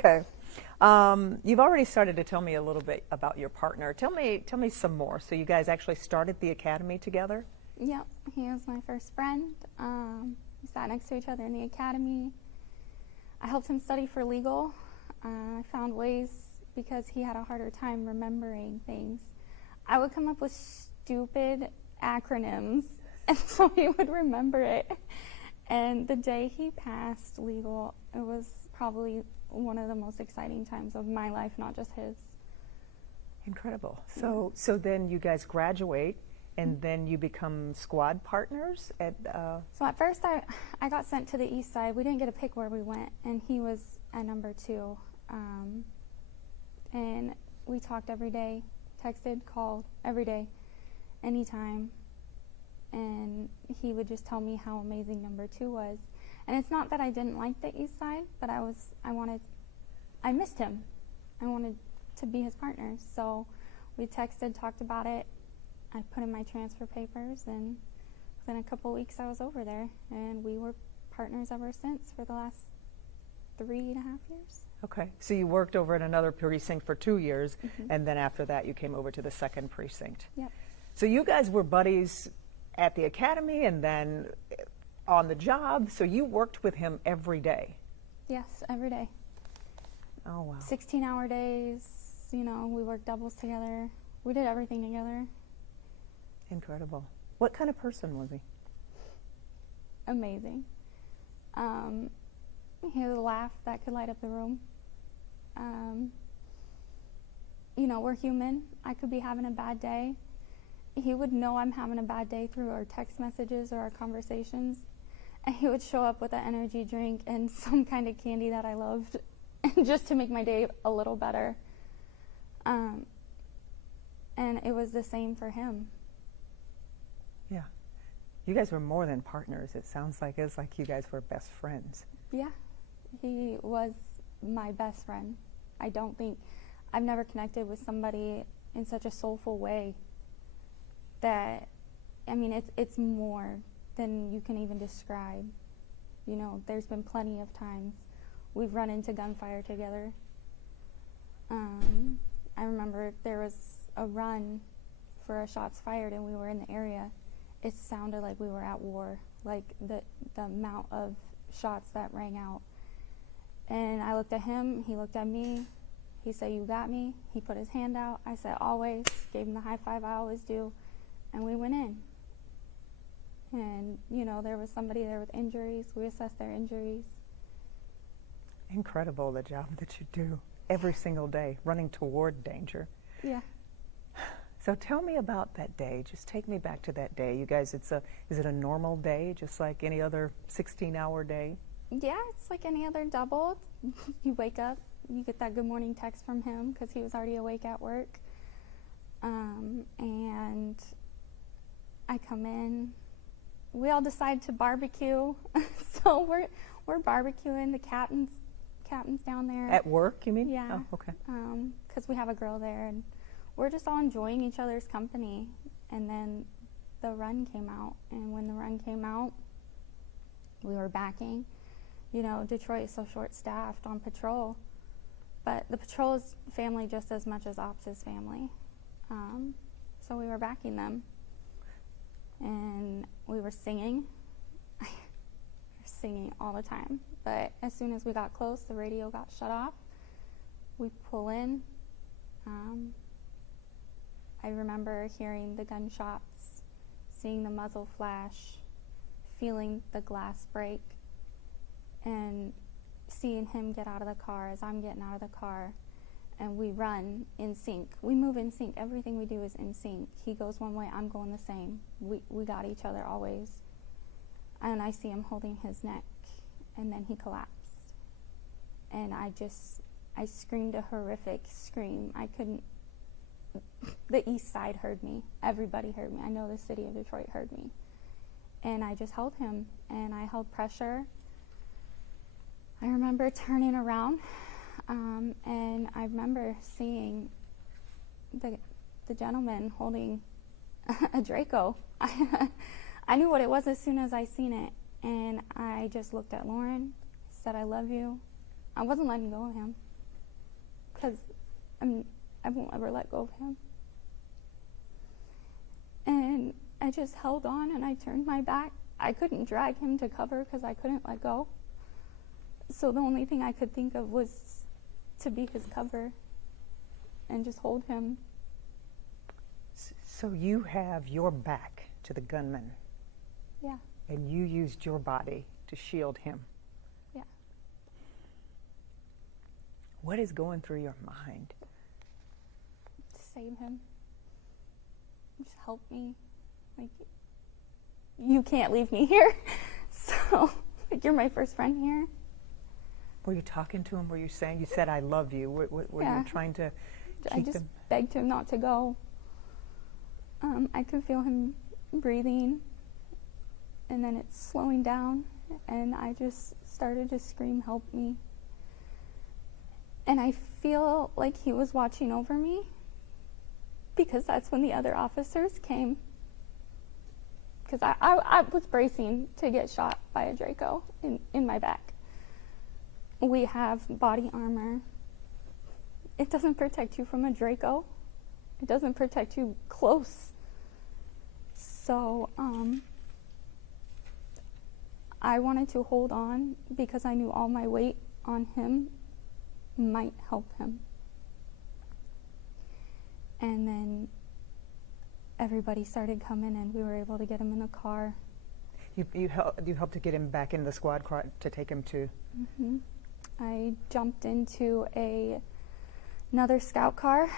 Okay. You've already started to tell me a little bit about your partner. Tell me some more. So you guys actually started the academy together? Yep, he was my first friend. We sat next to each other in the academy. I helped him study for legal. I found ways, because he had a harder time remembering things. I would come up with stupid acronyms, and so he would remember it. And the day he passed legal, it was probably one of the most exciting times of my life, not just his. Incredible. So then you guys graduate, and then you become squad partners at. So at first I got sent to the east side. We didn't get to pick where we went, and he was at number 2. And we talked every day, texted, called every day, anytime. And he would just tell me how amazing number 2 was. And it's not that I didn't like the east side, but I missed him. I wanted to be his partner. So we texted, talked about it. I put in my transfer papers, and within a couple weeks I was over there. And we were partners ever since for the last 3.5 years. Okay. So you worked over at another precinct for 2 years, and then after that you came over to the 2nd precinct. Yep. So you guys were buddies at the academy and then on the job, so you worked with him every day? Yes, every day. Oh, wow. 16-hour days, we worked doubles together. We did everything together. Incredible. What kind of person was he? Amazing. He had a laugh that could light up the room. We're human. I could be having a bad day. He would know I'm having a bad day through our text messages or our conversations. And he would show up with an energy drink and some kind of candy that I loved just to make my day a little better. And it was the same for him. Yeah. You guys were more than partners. It sounds like it's like you guys were best friends. Yeah. He was my best friend. I've never connected with somebody in such a soulful way that, it's more than you can even describe. There's been plenty of times we've run into gunfire together. I remember there was a run for a shots fired and we were in the area. It sounded like we were at war, like the amount of shots that rang out. And I looked at him, he looked at me, he said, "You got me." He put his hand out, I said, "Always," gave him the high five I always do, and we went in. And, there was somebody there with injuries, we assessed their injuries. Incredible, the job that you do every single day, running toward danger. Yeah. So tell me about that day. Just take me back to that day. You guys, is it a normal day, just like any other 16-hour day? Yeah, it's like any other double. You wake up, you get that good morning text from him because he was already awake at work. And I come in. We all decide to barbecue. So we're barbecuing. The captain's down there. At work, you mean? Yeah. Oh, okay. Because we have a grill there, and we're just all enjoying each other's company. And then the run came out, and when the run came out, we were backing. Detroit is so short-staffed on patrol, but the patrol is family just as much as ops is family. So we were backing them, and we were singing. We were singing all the time, but as soon as we got close, the radio got shut off. We pull in. I remember hearing the gunshots, seeing the muzzle flash, feeling the glass break, and seeing him get out of the car as I'm getting out of the car. And we run in sync. We move in sync. Everything we do is in sync. He goes one way, I'm going the same. We got each other always. And I see him holding his neck, and then he collapsed. And I screamed a horrific scream. The east side heard me. Everybody heard me. I know the city of Detroit heard me. And I just held him, and I held pressure. I remember turning around, and I remember seeing the gentleman holding a Draco. I knew what it was as soon as I seen it, and I just looked at Loren, said, "I love you." I wasn't letting go of him. because I won't ever let go of him. And I just held on and I turned my back. I couldn't drag him to cover because I couldn't let go. So the only thing I could think of was to be his cover and just hold him. So you have your back to the gunman. Yeah. And you used your body to shield him. Yeah. What is going through your mind? To save him. Just help me. Like, you can't leave me here. So, like, you're my first friend here. Were you talking to him? Were you saying, you said, I love you? Were Yeah. you trying to I keep just him? begged him not to go. I could feel him breathing, and then it's slowing down, and I just started to scream, help me. And I feel like he was watching over me, because that's when the other officers came. Because I was bracing to get shot by a Draco in my back. We have body armor. It doesn't protect you from a Draco. It doesn't protect you close. So, I wanted to hold on because I knew all my weight on him might help him. And then everybody started coming and we were able to get him in the car. You helped to get him back in the squad car to take him to? Mm-hmm. I jumped into another scout car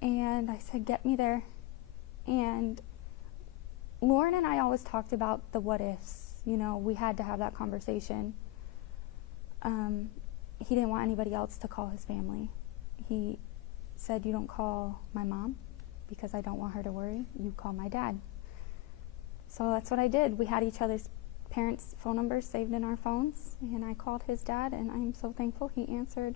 and I said, get me there. And Loren and I always talked about the what ifs. You know, we had to have that conversation. He didn't want anybody else to call his family. He said, you don't call my mom because I don't want her to worry. You call my dad. So that's what I did. We had each other's parents' phone numbers saved in our phones, and I called his dad, and I'm so thankful he answered.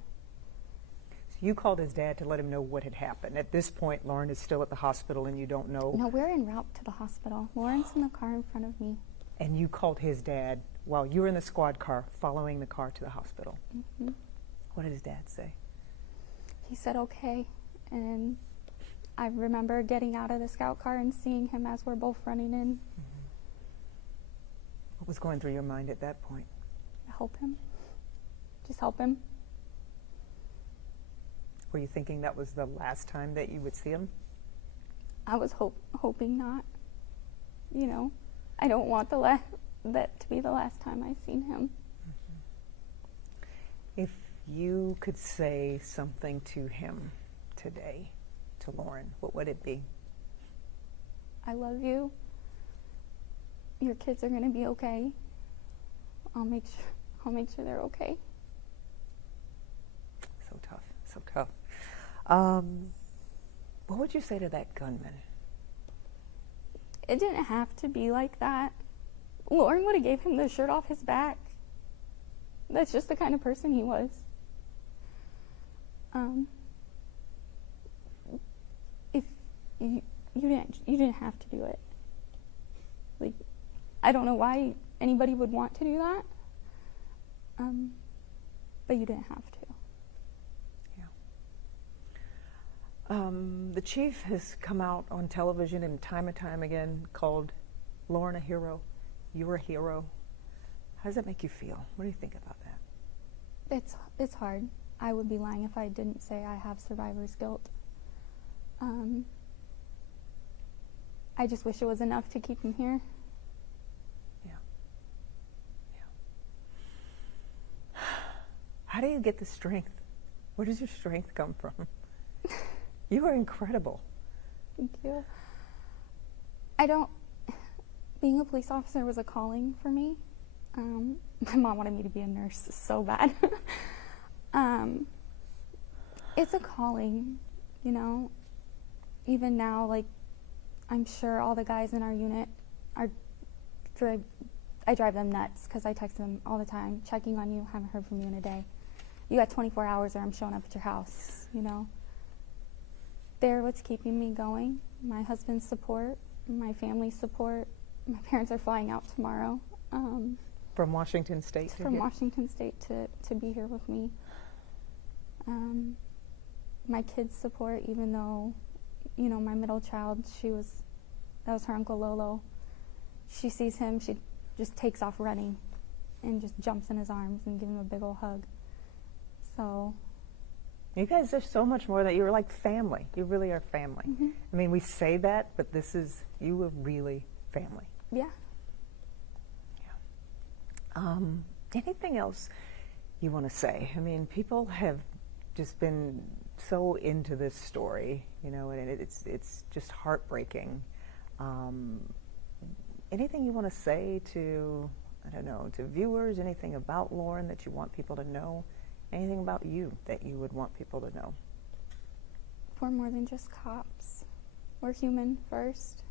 So you called his dad to let him know what had happened. At this point, Loren is still at the hospital and you don't know. No, we're en route to the hospital. Loren's in the car in front of me. And you called his dad while you were in the squad car following the car to the hospital. Mm-hmm. What did his dad say? He said okay, and I remember getting out of the scout car and seeing him as we're both running in. Mm-hmm. What was going through your mind at that point? Help him. Just help him. Were you thinking that was the last time that you would see him? I was hoping not. You know, I don't want that to be the last time I seen him. If you could say something to him today, to Loren, what would it be? I love you. Your kids are going to be okay. I'll make sure they're okay. So tough, so tough. What would you say to that gunman? It didn't have to be like that. Loren would have gave him the shirt off his back. That's just the kind of person he was. If you didn't have to do it. Like, I don't know why anybody would want to do that. But you didn't have to. Yeah. The chief has come out on television and time again called Loren a hero. You're a hero. How does that make you feel? What do you think about that? It's hard. I would be lying if I didn't say I have survivor's guilt. I just wish it was enough to keep him here. Yeah. Yeah. How do you get the strength? Where does your strength come from? You are incredible. Thank you. Being a police officer was a calling for me. My mom wanted me to be a nurse so bad. It's a calling, you know. Even now, like, I'm sure all the guys in our unit I drive them nuts because I text them all the time, checking on you, haven't heard from you in a day. You got 24 hours or I'm showing up at your house, you know. They're what's keeping me going. My husband's support, my family's support. My parents are flying out tomorrow. From Washington State? To, State? To be here with me. my kids' support, even though, you know, my middle child, that was her Uncle Lolo. She sees him, she just takes off running and just jumps in his arms and gives him a big old hug. So. You guys are so much more that you're like family. You really are family. Mm-hmm. I mean, we say that, but you are really family. Yeah. Anything else you want to say? I mean, people have just been so into this story, you know, and it's just heartbreaking. Anything you want to say to, I don't know, to viewers? Anything about Loren that you want people to know? Anything about you that you would want people to know? We're more than just cops. We're human first.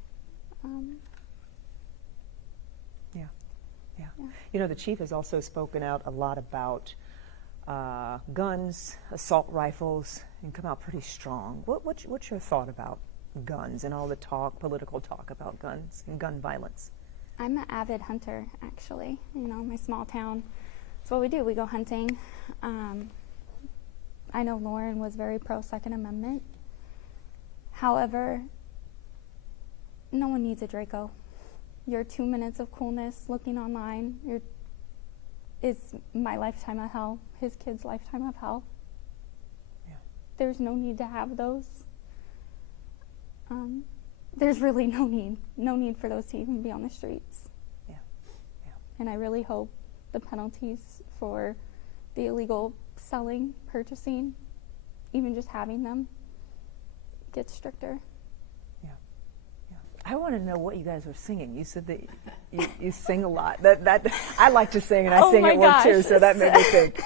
Yeah. You know, the chief has also spoken out a lot about guns, assault rifles, and come out pretty strong. What's your thought about guns and all the political talk about guns and gun violence? I'm an avid hunter, actually. You know, my small town, that's what we do. We go hunting. I know Loren was very pro-Second Amendment. However, no one needs a Draco. Your 2 minutes of coolness looking online is my lifetime of hell, his kid's lifetime of hell. Yeah. There's no need to have those. There's really no need for those to even be on the streets. Yeah. And I really hope the penalties for the illegal selling, purchasing, even just having them, get stricter. I want to know what you guys were singing. You said that you sing a lot. That I like to sing, and I sing at work too, so that made me think.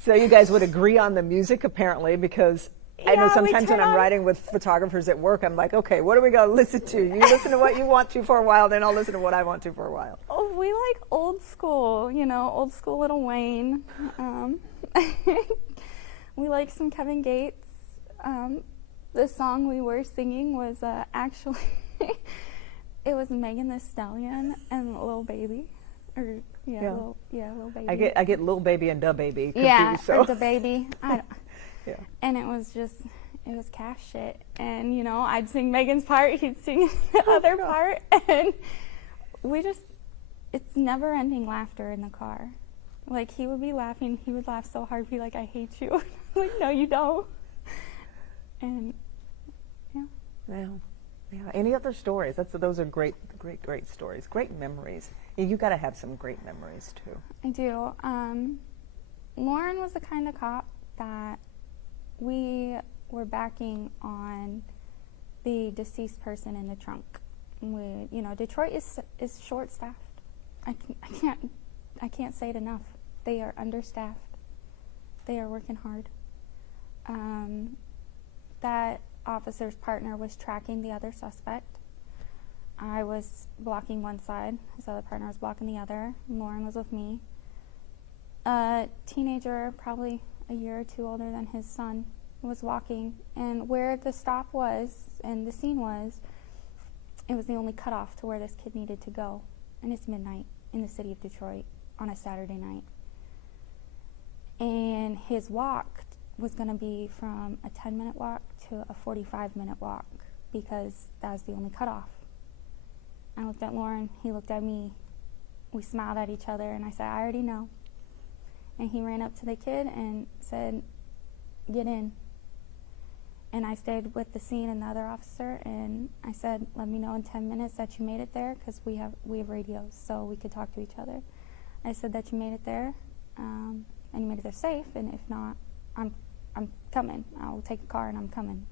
So you guys would agree on the music, apparently, because I know sometimes when I'm writing with photographers at work, I'm like, okay, what are we going to listen to? You listen to what you want to for a while, then I'll listen to what I want to for a while. Oh, we like old school, you know, old school Little Wayne. We like some Kevin Gates. The song we were singing was actually... It was Megan Thee Stallion and Lil Baby, or Lil Baby. I get Lil Baby and Da Baby confused. Yeah, so. or Da Baby. Yeah. And it was cash shit. And you know, I'd sing Megan's part, he'd sing the other part, and it's never-ending laughter in the car. Like he would be laughing, he would laugh so hard, be like, "I hate you." Like, no, you don't. And Yeah. Any other stories? Those are great stories. Great memories. You got to have some great memories too. I do. Loren was the kind of cop that we were backing on the deceased person in the trunk. Detroit is short-staffed. I can't say it enough. They are understaffed. They are working hard. That officer's partner was tracking the other suspect. I was blocking one side. His other partner was blocking the other. Loren was with me. A teenager, probably a year or two older than his son, was walking. And where the stop was and the scene was, it was the only cutoff to where this kid needed to go. And it's midnight in the city of Detroit on a Saturday night. And his walk was going to be from a 10-minute walk to a 45-minute walk because that was the only cutoff. I looked at Loren, he looked at me, we smiled at each other, and I said, "I already know." And he ran up to the kid and said, "Get in." And I stayed with the scene and the other officer, and I said, "Let me know in 10 minutes that you made it there, because we have radios, so we could talk to each other." I said that you made it there, and you made it there safe, and if not, I'm coming. I'll take a car and I'm coming.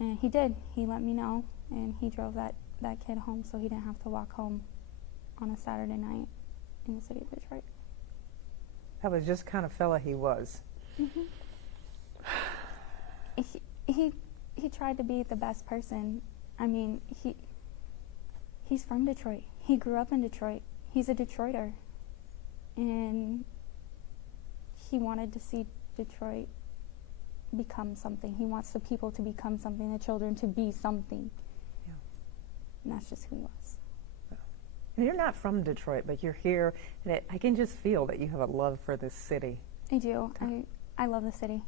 And he did. He let me know, and he drove that kid home so he didn't have to walk home on a Saturday night in the city of Detroit. That was just kind of fella he was. Mm-hmm. He tried to be the best person. I mean, he's from Detroit. He grew up in Detroit. He's a Detroiter. And he wanted to see Detroit become something. He wants the people to become something, the children to be something. Yeah. And that's just who he was. Yeah. And you're not from Detroit, but you're here, and I can just feel that you have a love for this city. I do. I love the city.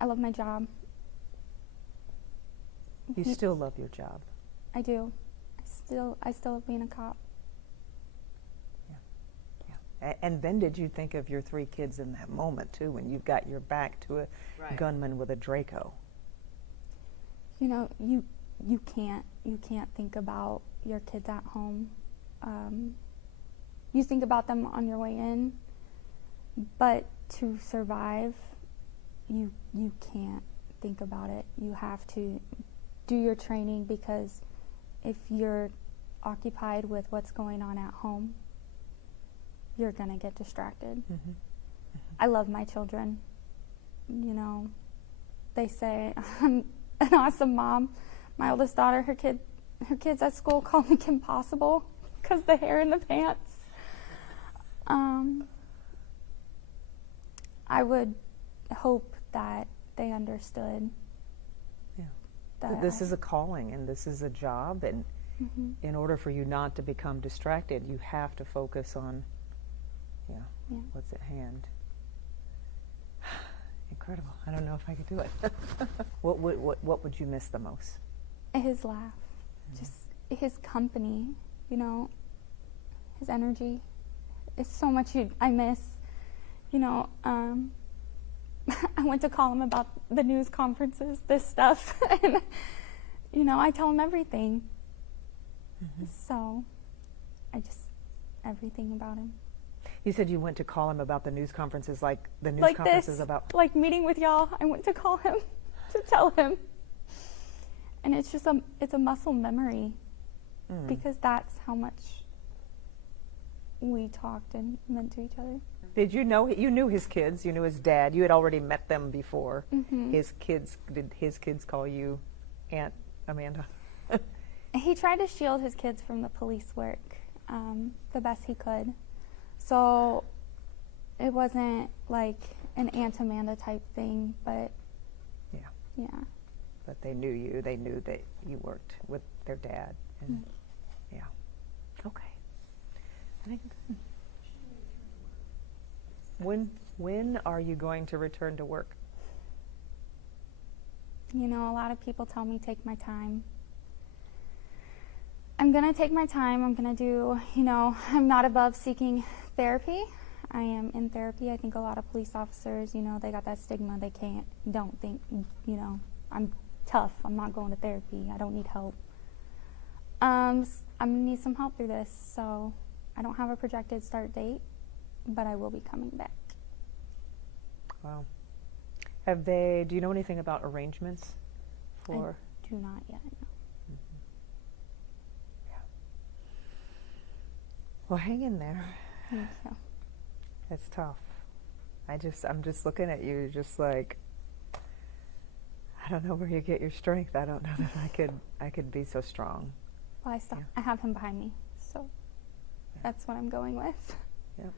I love my job. You still love your job. I do. I still love being a cop. And then did you think of your 3 kids in that moment, too, when you got your back to a gunman with a Draco? You know, you can't think about your kids at home. You think about them on your way in, but to survive, you can't think about it. You have to do your training, because if you're occupied with what's going on at home, you're going to get distracted. Mm-hmm. I love my children. You know, they say I'm an awesome mom. My oldest daughter, her kids at school call me Kim Possible because the hair in the pants. I would hope that they understood. Yeah. That This is a calling, and this is a job, and in order for you not to become distracted, you have to focus on what's at hand. Incredible. I don't know if I could do it. What would you miss the most? His laugh, just his company, you know, his energy. It's so much I miss. You know, I went to call him about the news conferences, this stuff, and, you know, I tell him everything. So, everything about him. You said you went to call him about the news conferences, like the news Like conferences this, about... like meeting with y'all, I went to call him to tell him. And it's just it's a muscle memory, because that's how much we talked and meant to each other. Did you know, you knew his kids, you knew his dad, you had already met them before. Did his kids call you Aunt Amanda? He tried to shield his kids from the police work the best he could. So it wasn't like an Aunt Amanda type thing, but yeah. But they knew you. They knew that you worked with their dad. And okay. I think when are you going to return to work? You know, a lot of people tell me take my time. I'm going to take my time. I'm going to do, you know, I'm not above seeking therapy. I am in therapy. I think a lot of police officers, you know, they got that stigma. They don't think, you know, I'm tough. I'm not going to therapy. I don't need help. I'm going to need some help through this. So I don't have a projected start date, but I will be coming back. Wow. Do you know anything about arrangements for? I do not yet, no. Well, hang in there. Thank you. It's tough. I'm just looking at you, just like, I don't know where you get your strength. I don't know that I could be so strong. Well, I have him behind me, so that's what I'm going with. Yep.